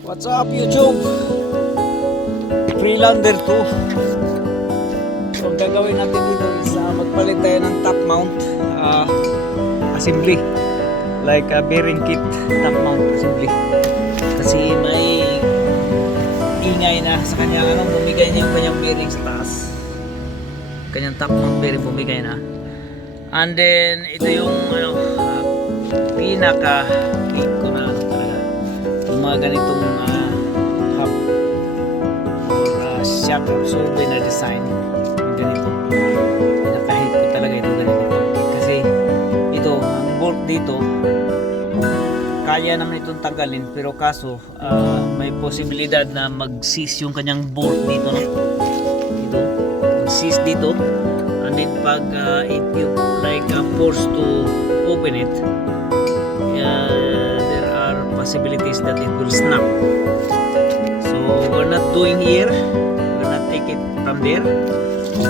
What's up YouTube? Freelander 2. So ang gagawin natin dito is magpalit tayo ng top mount assembly, like a bearing kit top mount assembly, kasi may ingay na sa kanya, bumigay niya yung kanyang bearing sa taas, kanyang top mount bearing bumigay na. And then ito yung pinaka hate ko na talaga yung mga ganitong hub or shock absorber na design, yung ganito. Pinaka-hate ko talaga ito, ganito kasi ito, ang bolt dito kaya naman itong tanggalin, pero kaso may posibilidad na mag-seize yung kanyang bolt dito, no? Dito, mag-seize dito, and then pag if you like forced to open it, there are possibilities that it will snap. So we're not doing here, we're not take it from there,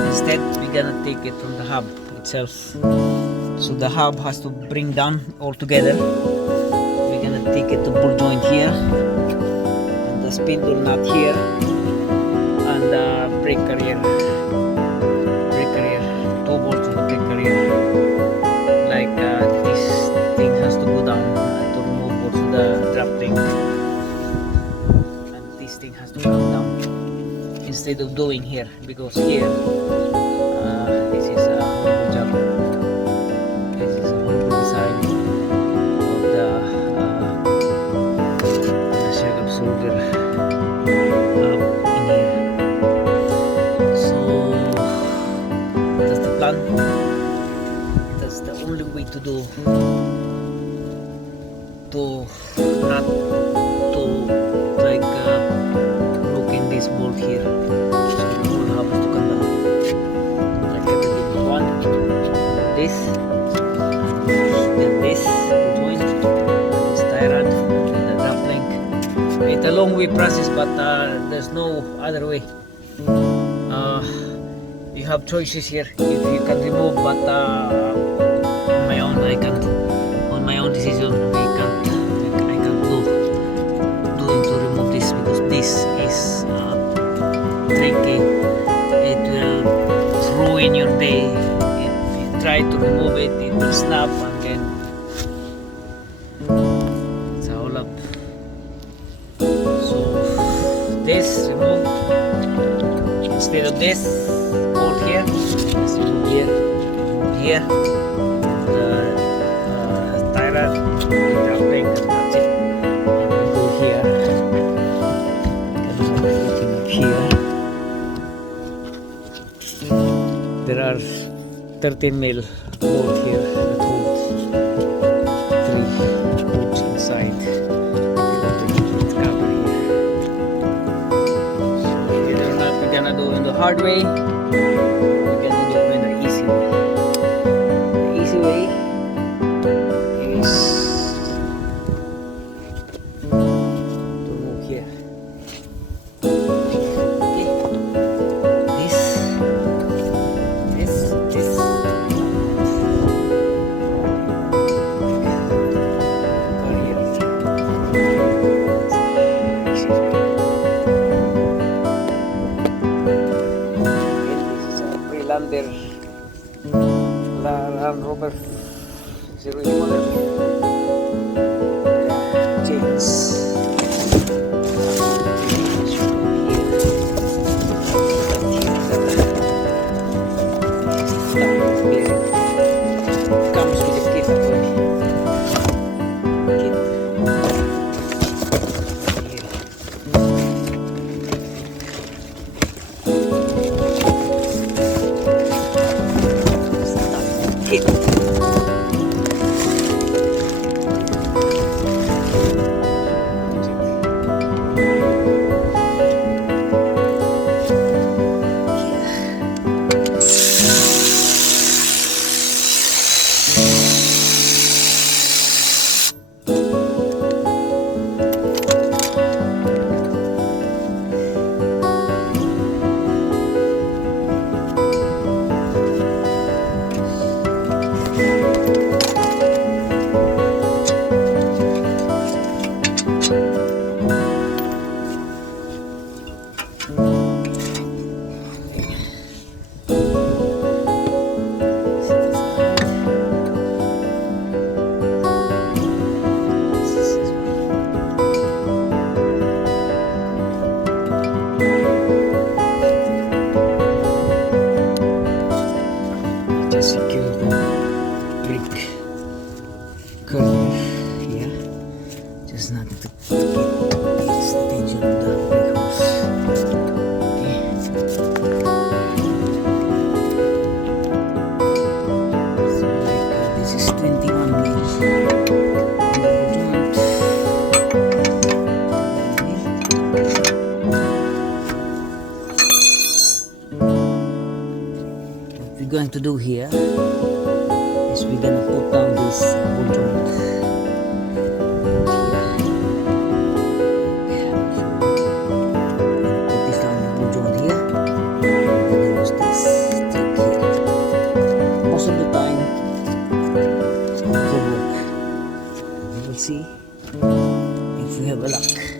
instead we're gonna take it from the hub itself. So the hub has to bring down all together. We're gonna take it to ball joint here, and the spindle nut here, and the brake carrier, two bolts on the brake carrier. Like this thing has to go down to remove also the drop link, and this thing has to come down instead of doing here, because here this is a horrible job. This is a horrible design of the shock absorber in here. So that's the plan. That's the only way to do, to not to like broken this bolt here. So the whole hub has to come down, like everything is one. This, then this joint, this tie rod, and the drop link. It's a long way process, but there's no other way. You have choices here if you can remove, but on my own I can't. On my own decision, I can't do to remove this, because this is tricky. It will ruin your day. If you try to remove it, it will snap, and then it's a whole up. So this remove instead of this bolt here. Let's remove here, the tie rod, the drop link, and that's it. And we go here, looking up here. There are 13 mil bolt here that holds 3 bolts inside. It's covered here. So either or not, we're gonna do in the hard way, we're gonna do in the easy way. The easy way is to move here. Okay. This. Land-rover 0 model chains. Comes with a kit. Kit. to do here is we're gonna put down this bolt joint. Put this down the bolt joint here. And then use this thing here. Most of the time, it will work. We will see if we have a luck.